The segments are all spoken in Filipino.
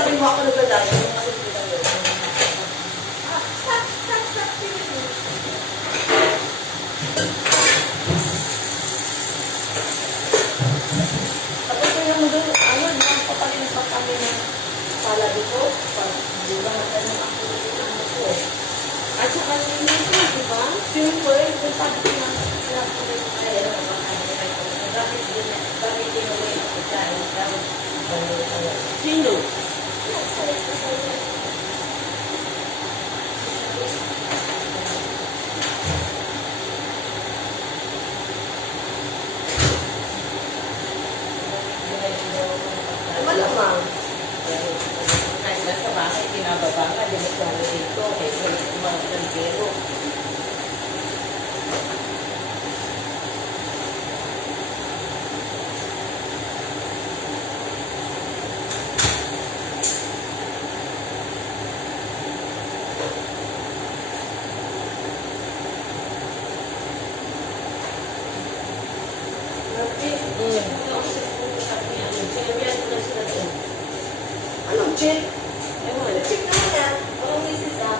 sabi mo ako nagdadali. Tapos yung doon, ano, napapalinis pa kami ng pala dito. Di ba, ganun ako ng ko. At saka yung ito, di ba? Swimming pool, kung sabi ko na, ay, ano ba, bakit din mo yung pagkain? Sino? Malamang. Kahit nasa bahay, kinababa ka, di mo kung dito, kahit wala kumang ng bero. Anong check? Ewan, check naman yan. Oo, misis ah.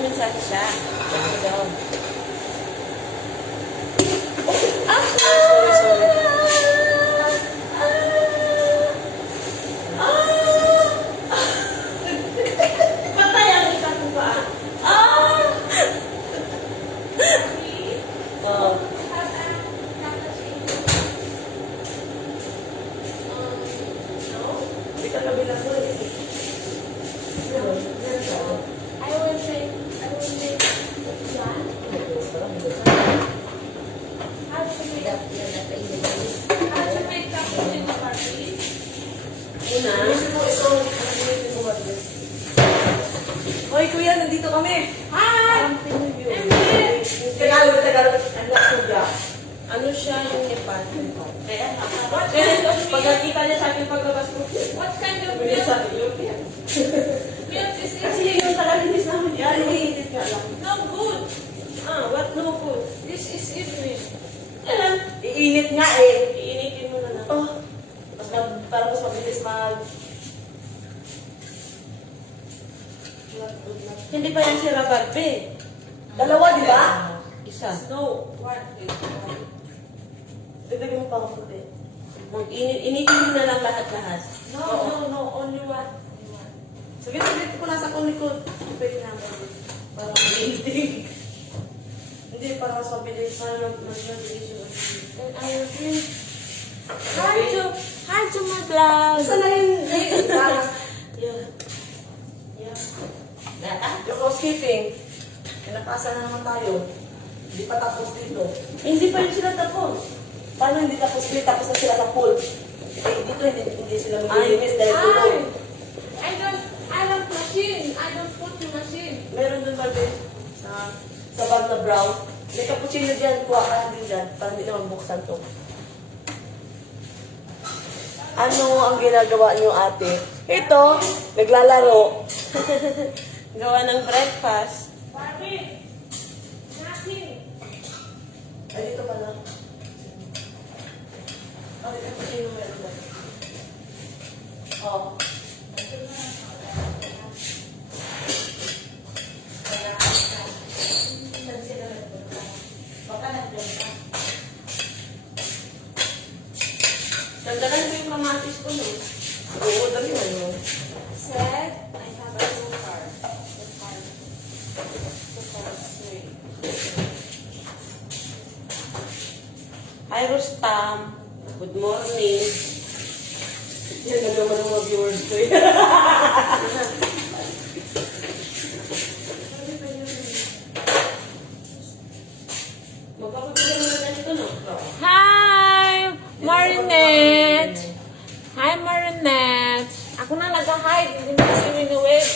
Mensahe siya. Check mo daw. Sorry. Patay ang isa ko ba? Oh. Hindi ka kabilang ko eh. I will make yan. How to make cappuccino party? Ina? Hoy, kuya, nandito kami. Hi! Tagalog. Ano siya yung Nepal? Kaya, pag nakita niya sa akin paglabas ko, What kind of hindi milk? sa akin, European. Milk is Kasi it? yung tagalinis namin, yan, iitis nga lang. No good. What no food? This is evening. Yan, iinit nga eh. Iinitin mo na lang. Para mas mabilis mag... Hindi pa yan si Rabarbe. Dalawa, di ba? Isa. No. One is Dagdagan mo pa ako puti. Initin mo na lang lahat-lahat. No. Only one. Sige, ko nasa kunikot. Pwede na ako. Para mag-iitig. Hindi, para mas mabilis. Para mas-mabilis yung... And I will drink. Hi to my vlog. Saan na yung... Yeah. Yung housekeeping. Pinakasa na naman tayo. Hindi pa tapos dito. Hindi pa rin sila tapos. Paano hindi tapos dito? Tapos na sila sa pool. Dito hindi sila maglilinis dahil tulog. I don't machine. I don't put the machine. Meron dun ba sa bag na brown? May cappuccino dyan. Kuha ka lang din dyan. Para hindi naman buksan to. Ano ang ginagawa niyo ate? Ito, naglalaro. Gawa ng breakfast. Barbie. Nothing. Ay, dito pala. Ay, cappuccino meron ba? Oo. Dandagan ko yung kamatis ko, no? Oo, dami mo, no? Said I have a new card. The card three. Hi, Rustam. Good morning. Yan, nagawa ng mga viewers ko yun. Magpapagpili mo na ganito, no? Hi, Marinette. Hi, Marinette. Ako na nag-hide. Hindi mo kasi minuwid.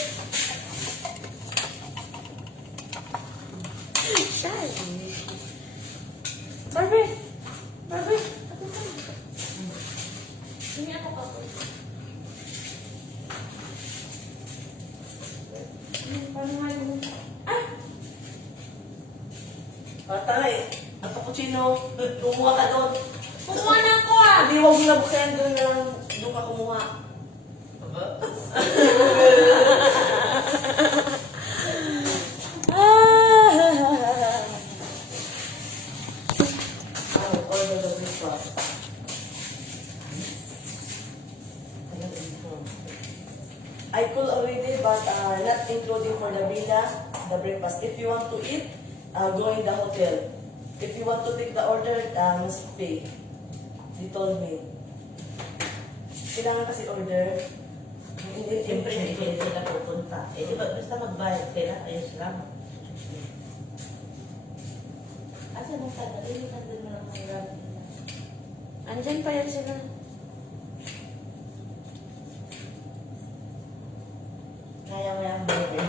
Shy. Barbie. Ako ka. Hindi ako pa. Paano nga yun? Ay! Patay. Ang cappuccino. Kumuha ka doon. Kumuha na ako ah! Hindi, huwag mo na buksan doon na lang. Doon ka kumuha. I call already, but not including for the villa, the breakfast. If you want to eat, go in the hotel. If you want to take the order, must pay. They told me. Kailangan kasi order. Siyempre, hindi sila pupunta. Eh, di ba, basta magbayad sila, ayos lang. Asa nang tagal? Yung nandun mo lang ang rami nila. Andyan pa yan sila. Kaya mo yung baby.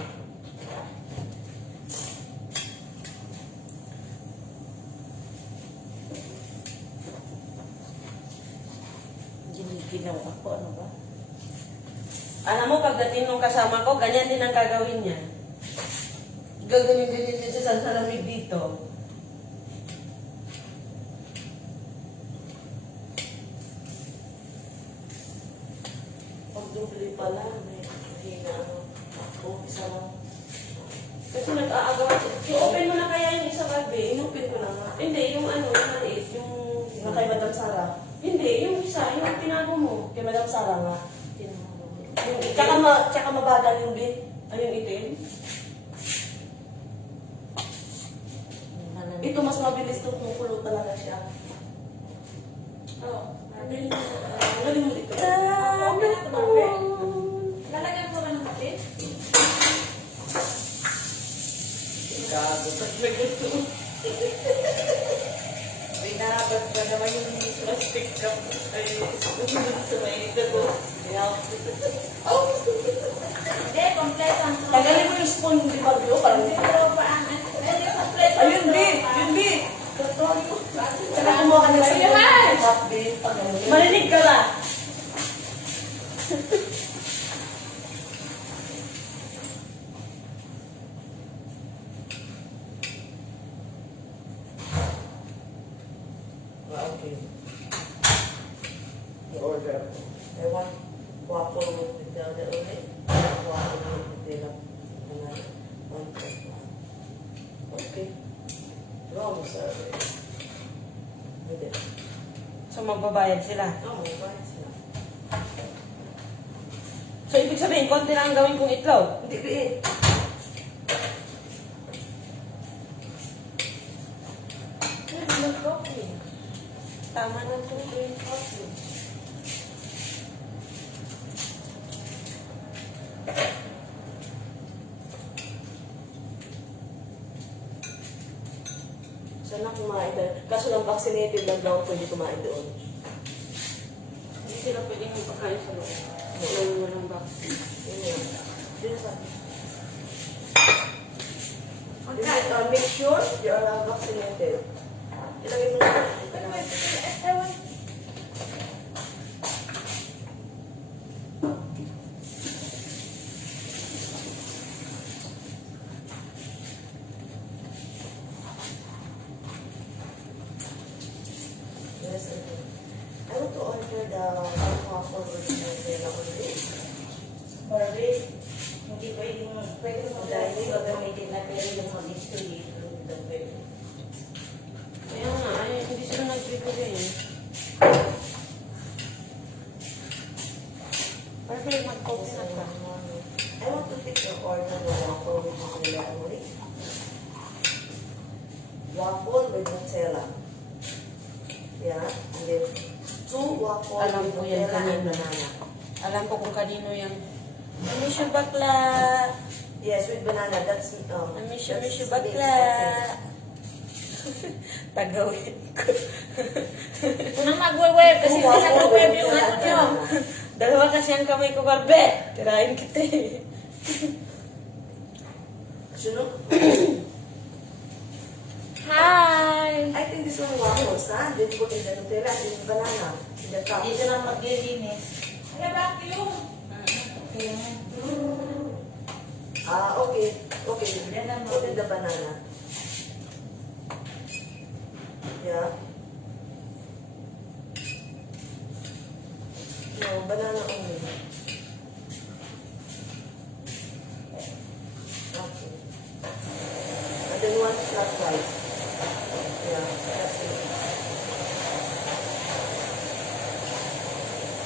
Giniginaw ako, ano ba? Alam mo, pagdating nung kasama ko, ganyan din ang gagawin niya. Gagawin-ganyan niya sa salamig dito. Pag dubli pala, may hina ano. Isa lang. Kasi nag-aagawan. I-open mo na kaya yung isa gabi. Inupin ko na nga. Hindi, yung ano, yung maliit, yung... Yung kay Madam Sara. Hindi, yung isa, yung tinago mo. Kay Madam Sara nga. Yung itim. Tsaka mabagal yung bit. Ay, yung itim. Ito mas mabilis to kung kulo talaga siya. Oo. Galing mo dito. Lalagyan ko ba ng kape? Gago. Ba't may gusto? Binabat ba naman yung plastic cup? Ay, sumunod sa may ito. Hindi, kompleto ang tropa. Tagalin mo yung spoon, di ba, Bio? Parang Hindi, tropa ang hindi, kompleto ang ayun, Bi! tropa. Yun, Bi! Tsaka kumuha ka na sa Ayun! cup, Bi. Pag-ano. Marinig ka ba? Okay. I-order ako. I want waffle with Nutella ulit. Waffle with Nutella. Banana. 1.1. Okay. Wrong service. Hindi. So, magbabayad sila. No, bakit sila? So, ibig sabihin, konti lang ang gawin kong itlog. Hindi, Bi. Coffee. Tama na ito yung coffee. Sana kumain tayo. Kaso lang vaccinated lang daw pwede kumain doon. Hindi sila pwedeng magpakain sa loob. Walang vaccine. Yun yan. Yun sabi. Make sure you are vaccinated. Ilagay mo na. Ewan. Yes, I want to order the waffle with Nutella only. Barbie, hindi pwedeng mo dahil ito gamitin na pero yung mag-isto dito. Kaya nga, ay, hindi sila nagbibigay eh. Perfect, mag-coffee na ka. I want to take the order the waffle with Nutella only. Waffle with Nutella. Yeah, and then 2 waffle Alam with ko yan Nutella and kanino. banana. Alam ko kung kanino yan. Amisyo bakla. Yes, with banana. That's Amisyo that's bakla. Tagawin ko. Unang mag-web kasi Two hindi waffle nag-web with yung Nutella ano and nyo. banana. Dalawa kasi ang kamay ko, Barbe. Tirahin kita eh. Sino? Hi! I think this one waffles, huh? Then put in the Nutella and then banana in the cup. Dito lang maglilinis. Kaya vacuum. Okay naman. Okay. Okay. Put in the banana. Yeah. No, banana only. Okay. And then one flat rice. Yeah, that's it.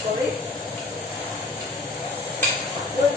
Sorry? Good.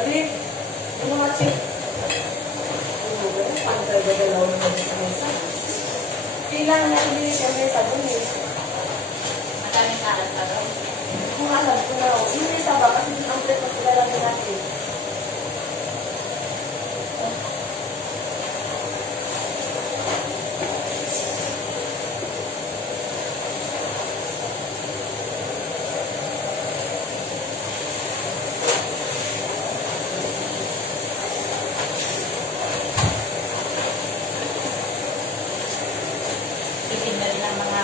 Abi, ano nga, Chief? Ano ba yun? Paano tayo gagalaw ng mga sa mesa? Kailangan na hindi siya mesa doon eh. Madaming kalat pa daw. Kung alam ko na, yung mesa ba? Kasi doon ang plate na kilalagyan natin. Titin na rin ang mga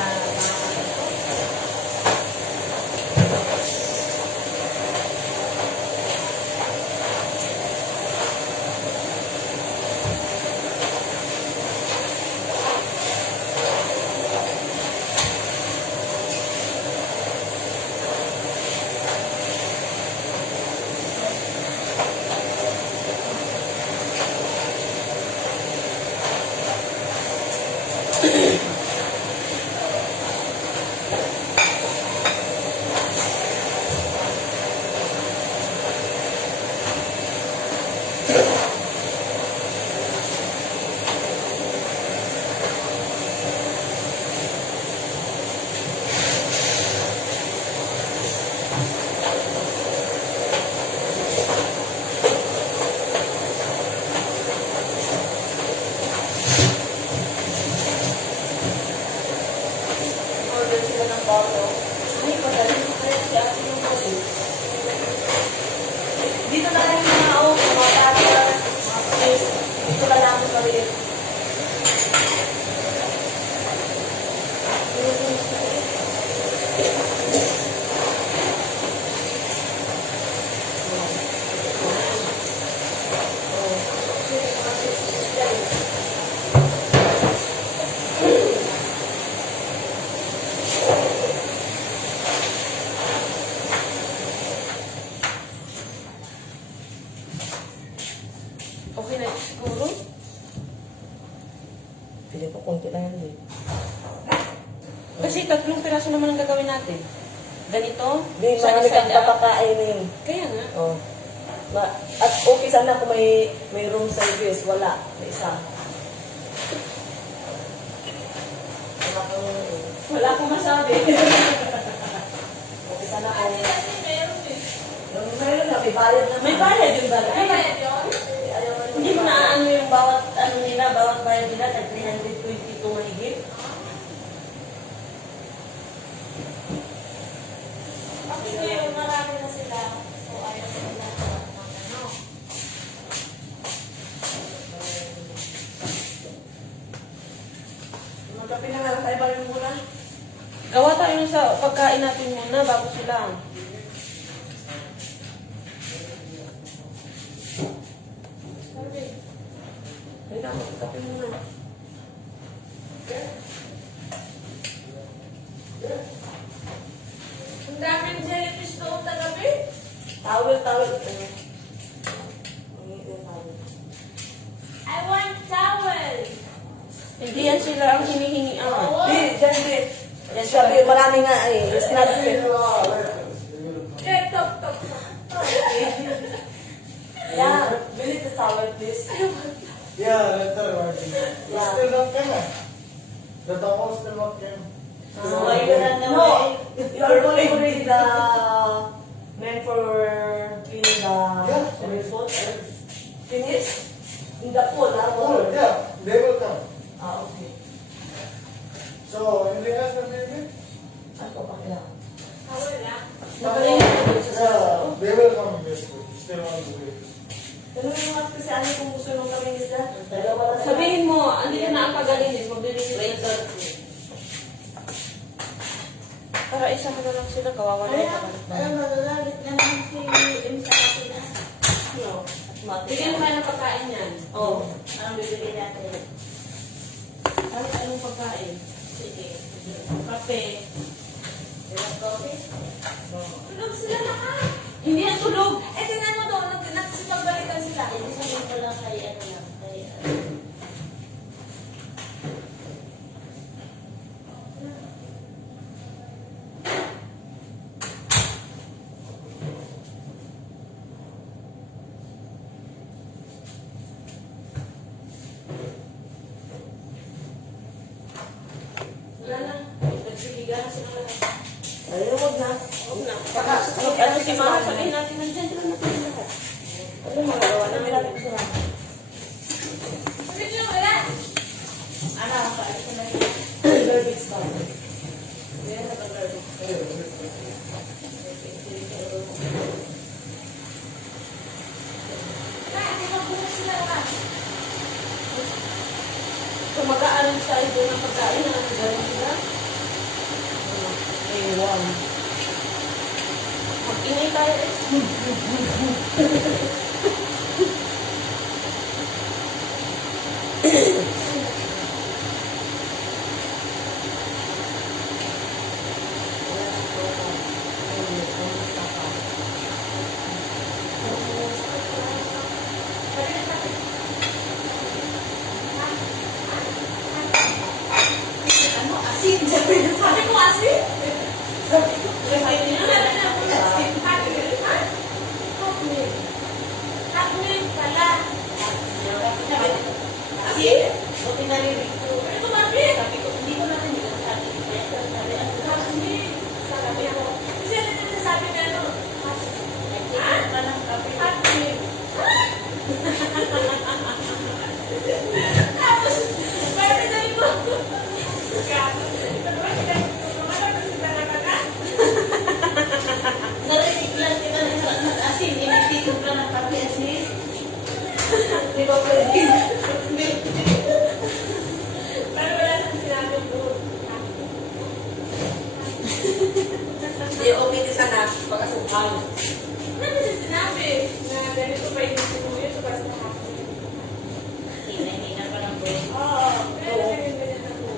Order sila ng bato. Ay, padaling ko kaya si ate yung kasi. Dito na rin mga mga tata, mga kapis. Dito ka lang ako maliit. Okay na siguro? Pili ko konti lang yan din. Kasi 3 piraso naman ang gagawin natin. Ganito, Di, sa marami isa kang lang. papakainin. Kaya nga. Oh. At okay sana kung may room service. Wala. May isa. Wala kang... Wala akong masabi. Okay sana kung... meron eh. Yung mayroon na, may bayad na. May bayad yung Ay, balay. bayad yun? Ayaw na Hindi mo na ano yung bawat ano nila, bawat bayad nila, tag 322 mahigit. Kasi ngayon marami na sila. So, ayaw sila ng ano. Magkapi na nga, tayo ba yung muna? Gawa tayo sa pagkain natin muna bago sila. Ay, na, magkapi muna. Ang daming jellyfish doon tagabi. Towel. Ano? Ang towel. I want towel. Hindi yan sila ang hinihingian. Di, dyan, di. Yan sabi, marami nga eh. It's not fit. Eh, top. Yeah, bili the towel, please. Yeah, later working. Yeah. Still not came. The towel still not came. So, no, you are already the man for cleaning the swimming pool. Finish? In the pool, Oh, yeah, they will come. Okay. So, anything else that they need? Ano pa kailangan? Towel lang. Nabalik na dun sa Yeah, they will come basically. Still on the way. Tanong mo nga kasi ano kung gusto nung kaming isda? Dalawa na sila. Sabihin mo, andito na ang pagalinis, magbili nito. Para isa ka na lang sila, kawawa na yung pagalinis. magagalit naman si M sa kapila. No. Bigyan mo kayo ng pagkain yan. Oh. Anong bibili natin? Kahit anong pagkain. Sige. Kape. Ilang coffee? Tulog sila lahat. Hindi yan tulog. Eh, tingnan mo doon. Nagsipagbalikan sila. Hindi sabihin ko lang kay ano lang. Kay Ano si Mama, sabihin natin, nandiyan lang natin lahat. Ano magagawa namin natin sa Mama? Ano, paalis ko na yun. Garbage ba? Yan na ba garbage? So mag-aaral sa ido ng pagkain na ano gawin sila? Ewan. Mag-ingay tayo eh. Ano, asin. Sabi ko asin. Hotmilk pala. Asin? Buti narinig ko. Ito mabit. Sabi ko, hindi ko natin sabi. Hotmilk. Sabi ko. Kasi ano yung sabi na ano? Hotmilk. Tapos, parang sabi ko, narinig lang kita ng asin, initiative ka ng kape asin. Di ba pwede? Parang wala nang sinabi ko. Hindi, okay din sana. Pagkasukal. Ano na sinabi? Na ganito pa yung sinuyo sa basta hapon. Hina pa ng buhay. Oo. Pero ganyan na po.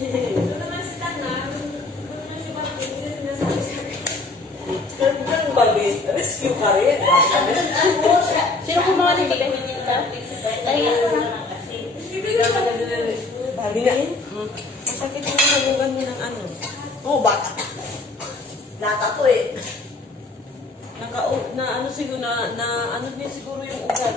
Ito naman si Tana. Ito naman si Papi. Hindi na sinasabi sa akin. Kang balit. Rescue ka rin. Sino kung mga nagpagay? Hindi ko naman. Balin? Masakit yung nagugan mo ng ano. Oo, baka. Lata to eh. Ano siguro, ano din siguro yung ugat.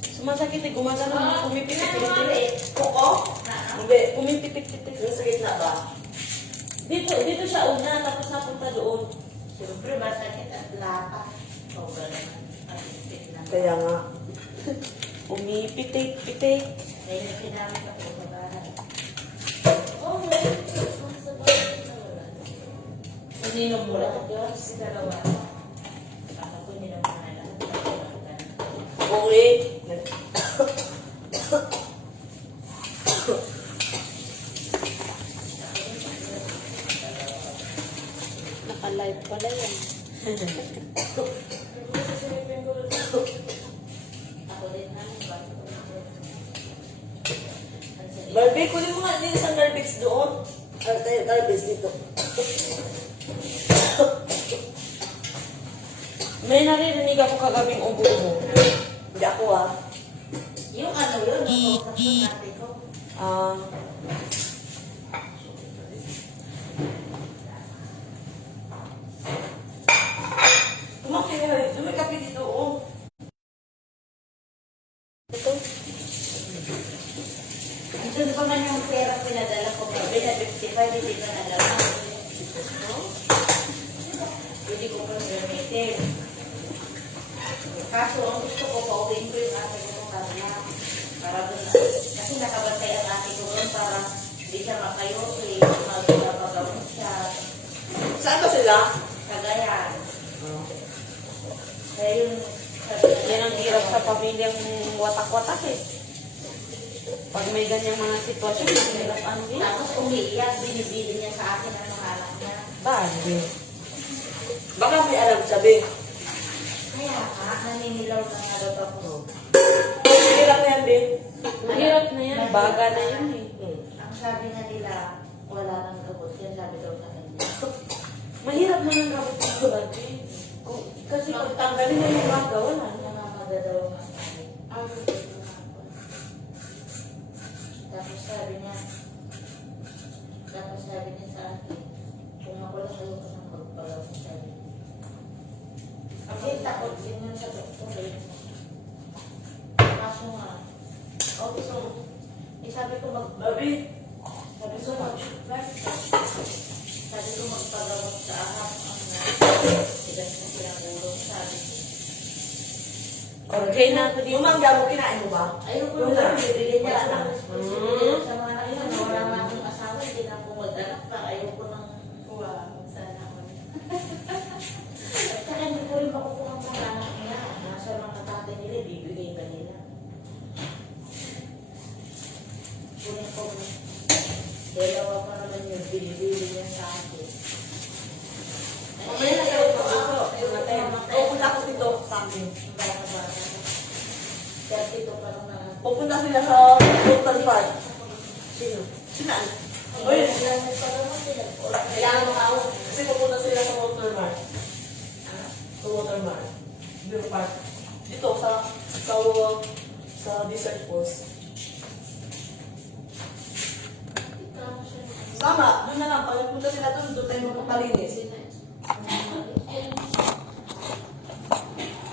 Sumasakit eh, gumagano, pumipitik-pitik. Koko? Hindi. Pumipitik-pitik. Yung sa gitna ba? Dito siya una, tapos napunta doon. Siyempre, masakit at laka. O, gano'n. Kaya nga. Pumipitik-pitik. Kaya na pinamit ako sa bahay. Maninom mo lang. Si dalawa. Ako ko nila muna lang. Okay. Naka-live pala yan. Ako din namin. Bago ko na. Barbie, kunin mo nga din isang garbage doon. Garbage dito. May naririnig ako kagabing ubo mo. Hindi ako ah. Yung ano yun, yung natin ko. Kumakaya rin. May kape dito oh. Ito. Ito pa man yung pera pinadala ko. Bila 55, hindi ko nadala. Hindi ko pa gamitin. Kaso, ang gusto ko, pauwiin ko yung ate ko kanya. Para doon. Kasi nakabantay ang ate ko doon para hindi siya makayosi. Magpapagamot siya. Saan ba sila? Kagayan. Kaya yung Yan ang hirap sa pamilyang watak-watak eh. Pag may ganyang mga sitwasyon, hirap ano yun. tapos umiiyak, binibili niya sa akin ang mga anak niya. Bagyo. Baka may alam sabi. Kaya nga, naninilaw na nga daw ako. Sige lang yan, din. Mahirap na yan. Baga na yan eh. Ang sabi nga nila, wala nang gamot. Yan sabi daw sa kanya. Mahirap na ng gamot ng bagyo. Kasi pag tanggalin mo yung baga, wala na. Namamaga daw ang sabi. Tapos sabi niya sa akin, kung ako lang ayaw ko nang magpagawa sabi. Kasi takot din yun sa doktor eh. Kaso nga, okay so, sabi ko Barbie. sabi ko magpagawa sa anak. Okay na ako dito. Yung mangga mo, kinain mo ba? Ayoko Wala. na, bibili niya lang. Mm. Sa mga nakita na wala nga akong asawa, hindi na ako mag-anak pa. Ayoko nang sana ako. At saka hindi ko rin makukuha ang mga anak niya. Nasa mga tatay nila, bibigay ba nila? Kunin ko, dalawa pa naman yung binibili niya sa akin. Mamaya na kayo ito. Pupunta ako dito sa akin. Bata-bata. Kaya dito pa lang na. Pupunta sila sa Total Park. Sino? Sila? Uy, Uy, ilang pa naman sila. kailangan mo ako. Kasi pupunta sila sa Water Park. Sa Water Park. Deer Park. Dito, sa Desert Falls. Sama, doon na lang. Pag nagpunta sila doon, doon tayo magpapalinis.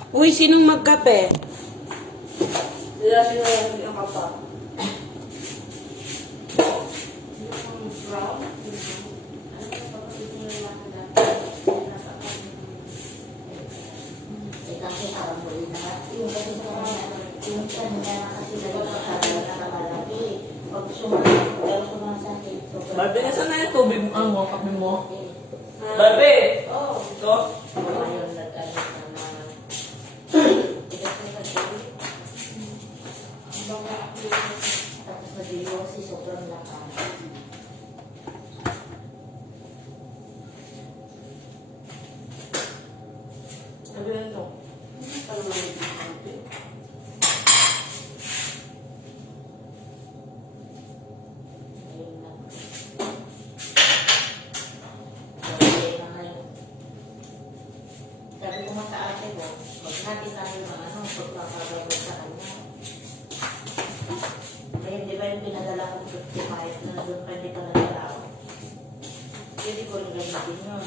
Uy, sinong magkape? Sila yung kapa. Kasi parang muli na yung kasi yung siya niya kasi dahil sa nakakalaki. Pag sumasakit. Barbie, nasan na yung tubig mo? Ang mo, kape mo? Ah. Barbie! Oo. Ito? Ngayon nag-ano naman. Tapos nag-iwan si sobrang lakas. Sabi na ito. Parang malamig yung kape. Ayun lang. Ayun na ngayon. Sabi ko nga sa ate mo, pag natin tayo mga pagpapagawin sa kanya. Kaya di ba yung pinadala ko 55 na doon pa hindi ka nagalaw? Pwede ko rin gamitin yun.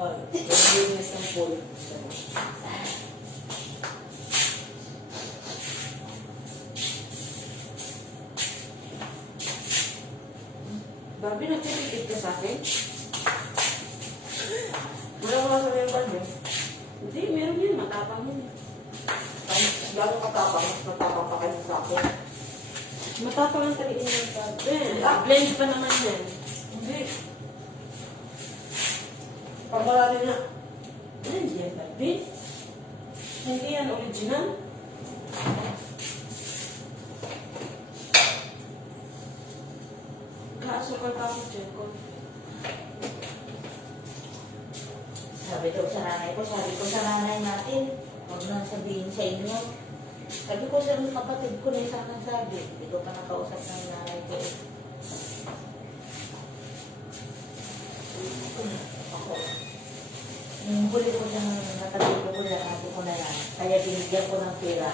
Ay, yung linis ng pool. Barbie, nagtitipid ka sa akin? Wala ko nasa yung Barbie. Hindi, meron yun. Matapang yun. Gano'ng katapang, matapang pa kayo sa akin. Matapang ang taliin ng Barbie. Blend pa naman yan. Hindi. Pagbalali na. Ano yan, Barbie? Hindi yan original. Kaasukal ka ako, Jericho. Sabi ko sa nanay natin, huwag nang sabihin sa inyo. Sabi ko sa mga kapatid ko na isang sabi, hindi ko pa nakausap ng nanay ko. Ako. Yung huli ko siyang natabi ko na natin ko na lang. Kaya binigyan ko ng pera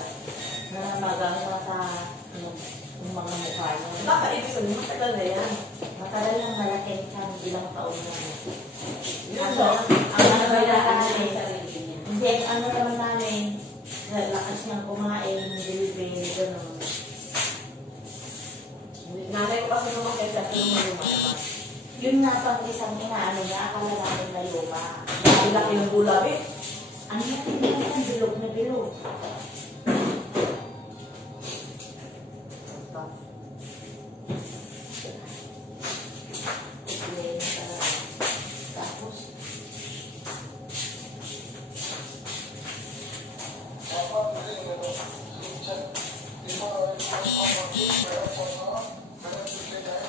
na magamit sa yung mga mukha niya. Baka ibig sabihin, matagal na yan. Matagal lang malaki sa ilang taon na. Yun Kaso, lang. ang ano namin, hindi, ang ano naman namin, lakas niyang kumain, delivery, gano'n. Nanay ko kasi naman kaya siya lumuluma. Yun nga pang isang inaano niya, akala namin na luma. Ang laki ng gulabi. Ano na, hindi naman bilog na bilog. Tapos, Dapat rin, ano, minsan, di ba,